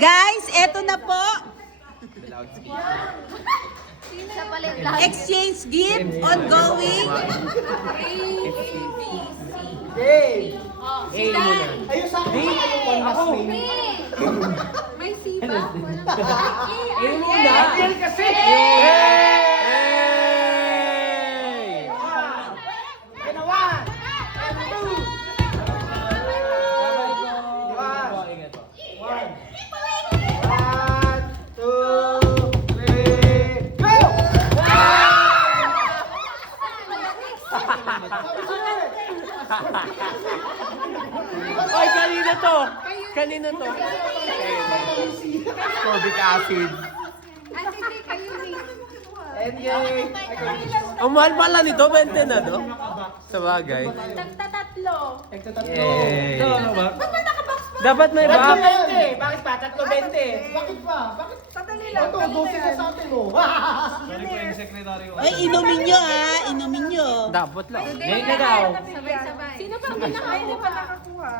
Guys, eto na po. Exchange gift ongoing. Ayun sa akin. Ako. May sipa. Ayun muna. Ayun kasi. Ay, kanino to? Kanino to? Ascorbic acid. Hindi kayo ni. Ang mahal pala nito, 20 na to. Sa bagay. Tagtatatlo. Yay. Ba't ba nakabox pa? Dapat may Tatlo back. 20. Bakit pa? Tatlo 20. Bakit pa? Bakit? Sandali lang. Ito, 12 na sa atin, oh. Ay, inumin nyo ah. Inumin nyo. Dapat lang. Ngayon na daw. Sabay-sabay. Sino pa ang nakakuha?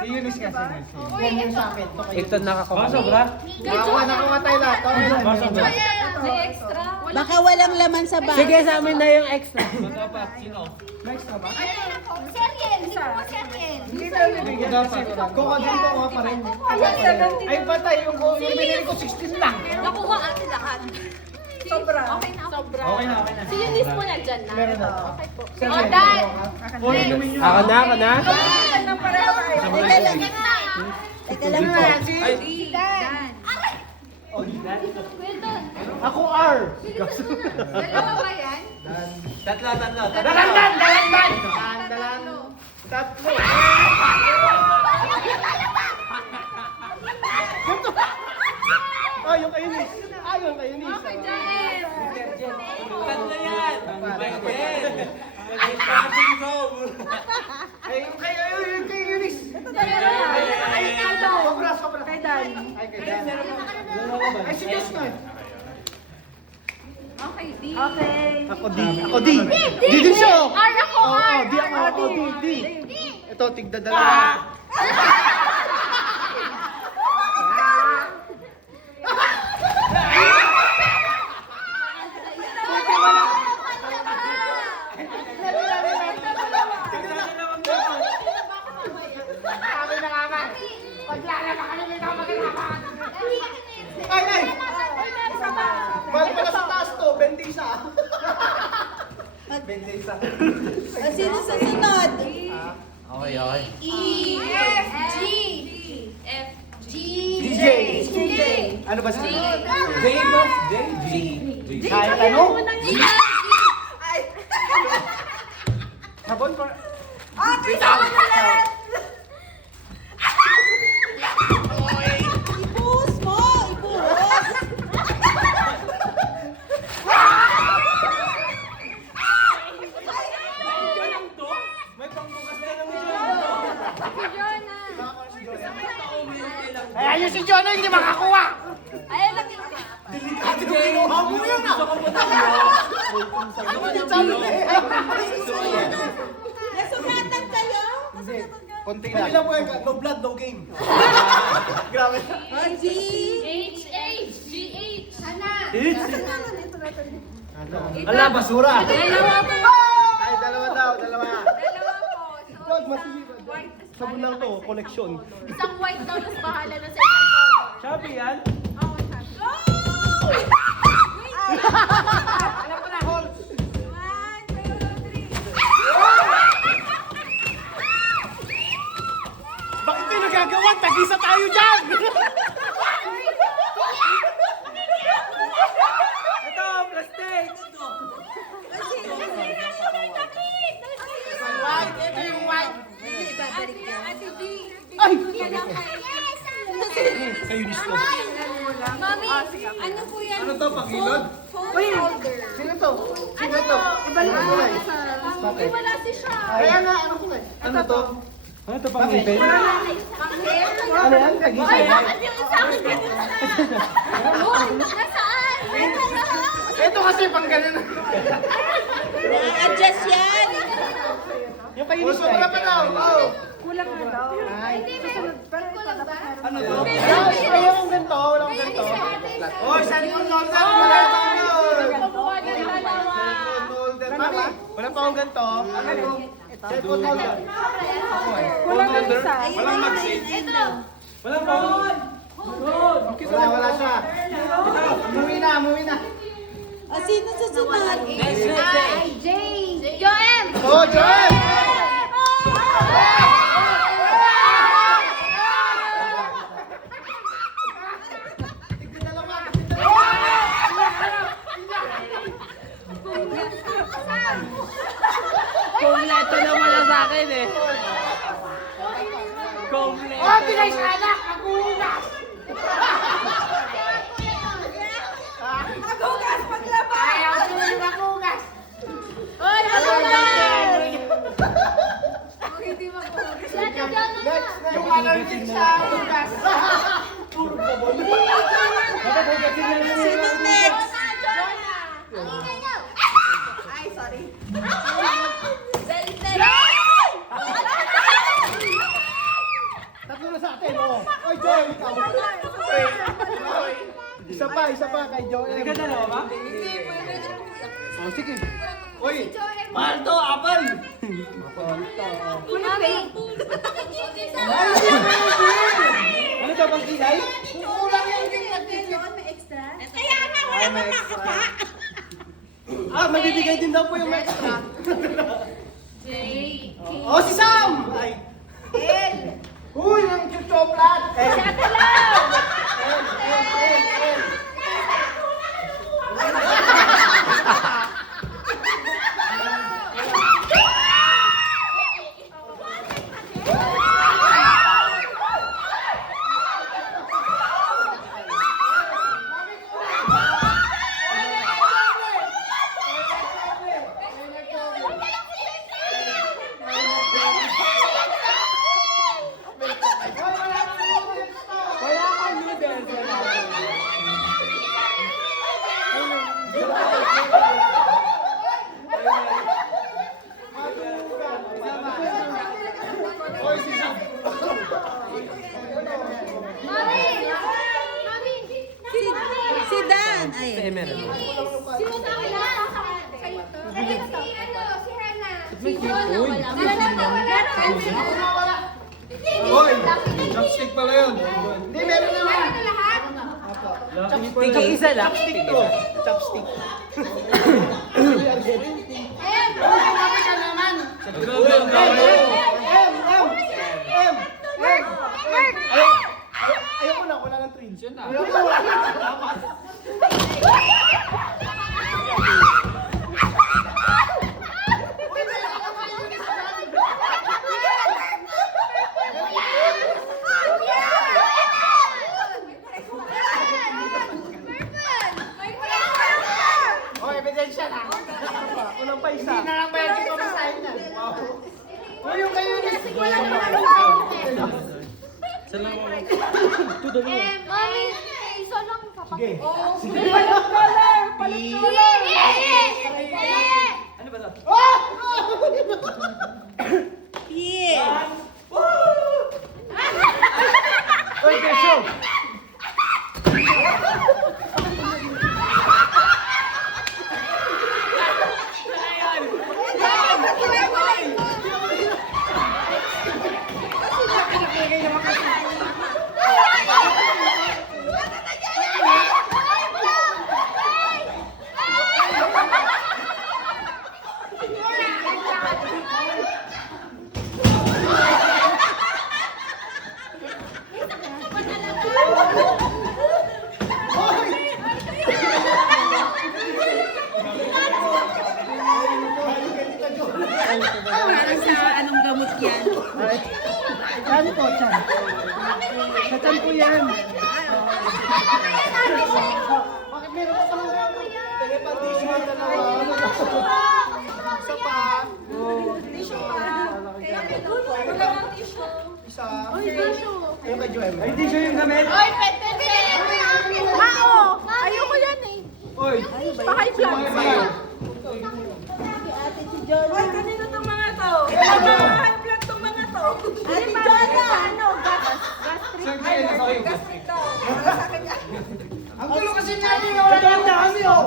Si Eunice kasi. Uy, ito. Sa akin. Ito nakakuha. Sobra? Nakuha tayo lahat. May extra. Baka walang laman sa bag. Sige, sa amin na yung extra. May extra ba? Serial. Hindi ko serial. Dapat. Kung dito ko pa rin. Ay, patay. Yung binili ko 16 lang. Nakuha ate lahat. Sobra. Okay na. Sobra. Okay na, okay na. Si Eunice po nandyan na. Meron na. Okay po. Sige. Oh, Dan. Ako na, ako na. Teka lang. Teka lang po. Dan. Oh, Wilton. ako R. Dalawa ba yan? Tatlo. Dalandan! Tatlo. Yung kay Eunice. Yung kay Eunice. Okay, Janet. Tatlo yan. Yung kay Eunice. Dalawa. Sobra. Kay Dan. Ay, kay Dan. Ay, si Jess na. Okay, D. Ako D. D din siya. R ako, R. D ako. D. Ito, tigda dalawa. Ay! Balik pala sa taas to, 20 isa. 20 isa. Sino susunod? Okay. E, F, G. F, G. DJ. Ano ba siya? Kahit ano? Sabon pa. Ibuhos mo! Ibuhos! Ay, ayun si Jono, hindi makakuha. Ayun lang yung... Ate ko kinuha mo yun ah. Nasugatan kayo? Konti lang. Kami lang po yung no blood, no game. Grabe. O, G. H, H, G, H. Sana. Ala, basura. Dalawa po. Ay, dalawa daw. Dalawa po. Wag, masisira. Sabon lang to, collection. Isang white daw, tapos bahala na sa isang color. Shopee yan? Oo, sabi. Alam ko na, hold. Bakit kayo nagagawa? Tag-isa tayo dyan! Ito, plastic! White, ito yung white. Ibabalik yan. Ate B. Ay! Yan ang Kayo ni Slo. Mami, ano po yan? Ano to, pangilod? Phone holder. Sino to? Sino to? Ibalik mo na eh. Uy, wala si siya. Kaya nga, ano ko eh? Ano to? Ano ito pang ipin? Ano yan? Tag-isa Ay, yan? bakit yung sa akin ganun na? Uy, nasaan? Ito kasi pang ganun. Na-adjust yan. Yung kayo ni Slo. Sobra pa daw. Oo. Hindi, meron. Pero ito lang ba? Ano to? Ayun, Meron pa akong ganito. Cellphone holder. Kulang ng isa. Walang mag-sit. Ito. Walang phone. Wala siya. Umuwi na. Sino susunod? Jay. Joem. Oh, Joel! Kompleto naman na sa akin eh. Kompleto. Oh, pinay-anak! Naguhugas! Maghugas, maglaba! Ayaw sila yung naguhugas! Oy, maghugas! Hindi maghugas. Dati dyan na. Yung allergic sa hugas. Puro babon. Dapat hugasin lang yun. Sino next? Ang ingay niyo. Ay, sorry. Tatlo na sa atin, oh. Oy, Joel, ikaw. Oy. Isa pa kay Joel. Ikaw dalawa ba? Oh, sige. Oy, Mahal to, apal. Mami. Ba't nakikita? ano daw bang kilay? Kulang yung doon, may extra. Kaya nga, wala Ay, may pa extra. makapa. Magbibigay din daw po yung extra. Jay. Oh, si Sam! Ay. Uy, ang choklat! Shut lang! Wala kang noodles. Oy, si Sam. Mami! Mami! Si Dan. Ay. Sino sa akin na? Ay, si Hannah. Si Jonah wala. Sila lang nawala. Oy, Chopstick pala yun. hindi meron naman. Meron na lahat? Tika isa lang. Chopstick to. Chopstick. Ayun. Kami ka naman. Ayoko na, wala ng thrills. Ayoko na. Oh, ebidensya na. Unang pa isa. Hindi na lang bayad ko sa na. Uy, yung kayo ni. Mami, isa lang kapatid. Sige. Oh, Sige. Ano ba to? Yeah. Uy, Kesyo. Para sa anong gamot yan? Ano po, Chan? Sa Chan po yan. Bakit meron pa palang gano'n? Sige, pa-tissue ang dalawa. Isa pa. Isa. Ayun kay Joem. Ay, tissue yung gamit. Ayoko yan eh. Oy. Pa-high blood. Ate si John. Ay, kanino itong mga to? Ano? High blood itong mga to. Ate John. Ano? Gastric daw. Ang gulo kasi namin. Ito ang dami, oh.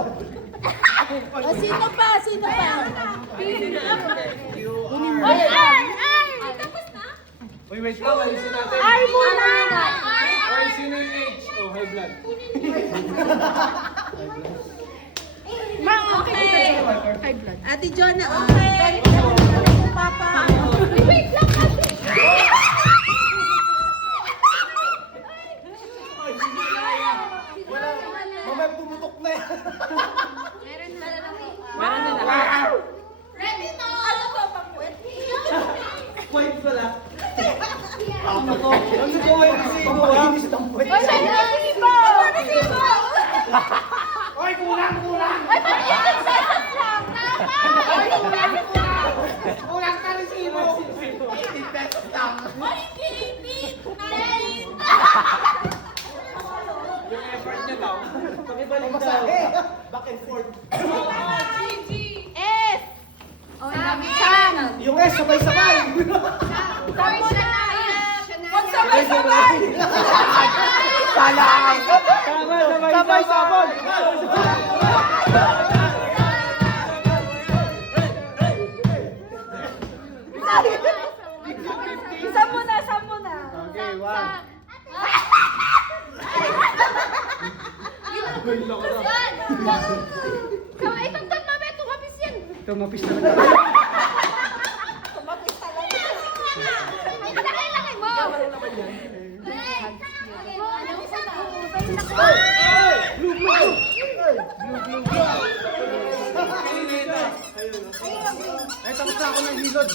O, sino pa? Sino pa? Tapos na? Uy, wait lang, ayusin natin. Ay, muna! Oy, sino yung H? Oh, high blood. Ate Jonah, Papa. Wait lang kasi! Mamaya pumutok na yan. Ready to! Ano to? Pang-wet? Point pala. Ano to? Ano to? May resibo ha? Makinis ng point. Oy, may resibo! Resibo! Oy, kulang! Ay, 15 pesos lang! Oy, kulang! Kulang ka resibo! 80 pesos lang. Oy, hindi! Yung effort niya daw. Pakibalik daw. Back and forth. S! Oh, nabitan! Yung S, sabay-sabay. Sorry, Shania! Sabay-sabay. Salang. Sabay-sabay. Isa mo na! Okay, one. Kamay, tagtag mamaya, tumapis yan! Tumapis talaga. Ilaki mo! Blue, blue. Ay, tapos na ako ng hilod.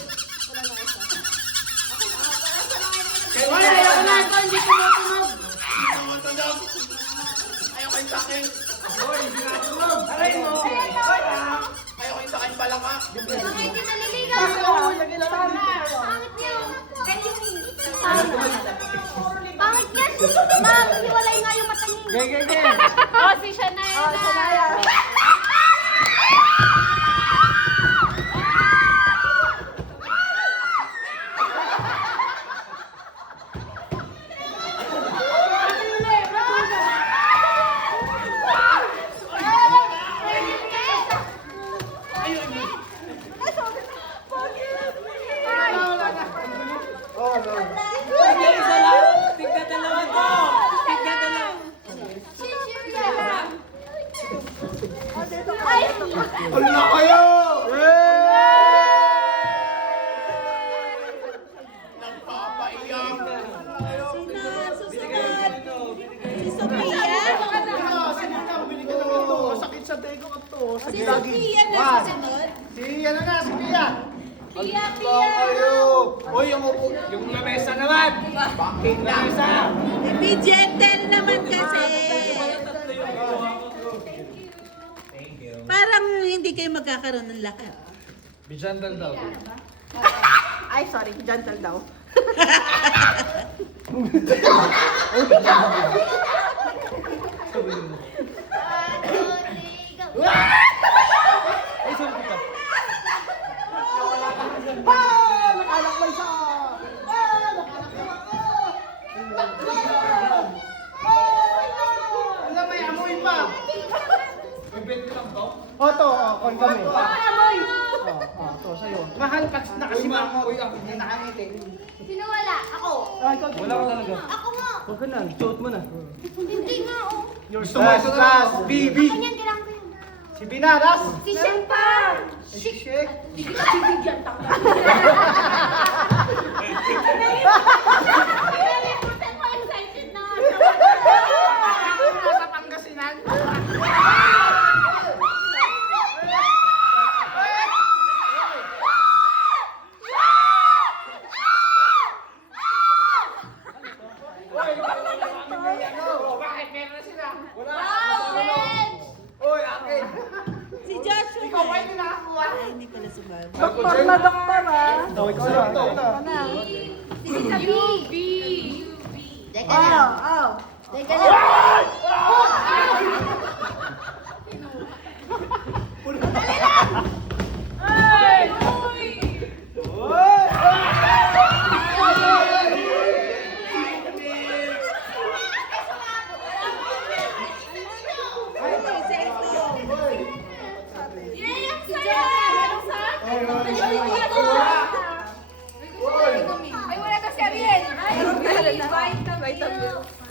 Ay, ayoko na ito, hindi ko matunog. Ayoko yung sakin. Hoy, hindi na tunog. Aray mo. Ayoko yung sakin pala ka. Hindi naliligaw! Pangit niya! Pangit yan! Ma'am, hiwalay nga yung mata niya! Gay. Oh, si Shania na! Oh, no. Tignan dalawa to! Tignan dalawa! Ay! Hala kayo! Nagpapaiyak. Sino susunod? Si Sophia? Sige na, bumili ka ng ito. Sakit sa teko ka to. Si Sophia na susunod? Si ano na, si Pia. Pia, Kayo! Uy, yung lamesa naman! Bakit lamesa? Be gentle naman kasi. Parang hindi kayo magkakaroon ng lakas. Bijandal daw. Ay, sorry. Gentle daw. Ay, sorry ka. Nakalak mo isa! Alam, may amoy pa! Ibet ko lang to? O, to. Kon kami. To, sa'yo. Mahal na kasi mga uy, ako hindi nakangiti. Sino wala? Ako! Wala ka talaga. Ako nga! Huwag ka na, suot mo na. Hindi nga, oh! You're so much class, BB! Ganyan, kailangan ko yun. Si Binaras! Si Shempa! Si Shek! Hindi kita bibigyan, tanga. Mo excited na. Nasa Pangasinan! Bakit meron na sila? Wala! Friends! Oy, akin! Si Joshua. Ikaw ba yung nakakuha? Ay, hindi pala sumama. Doktor na, doktor ha! Ikaw na. Si B! Teka lang. Oh. Teka lang. Ay, wala to si Ariel. Ay, vitamin.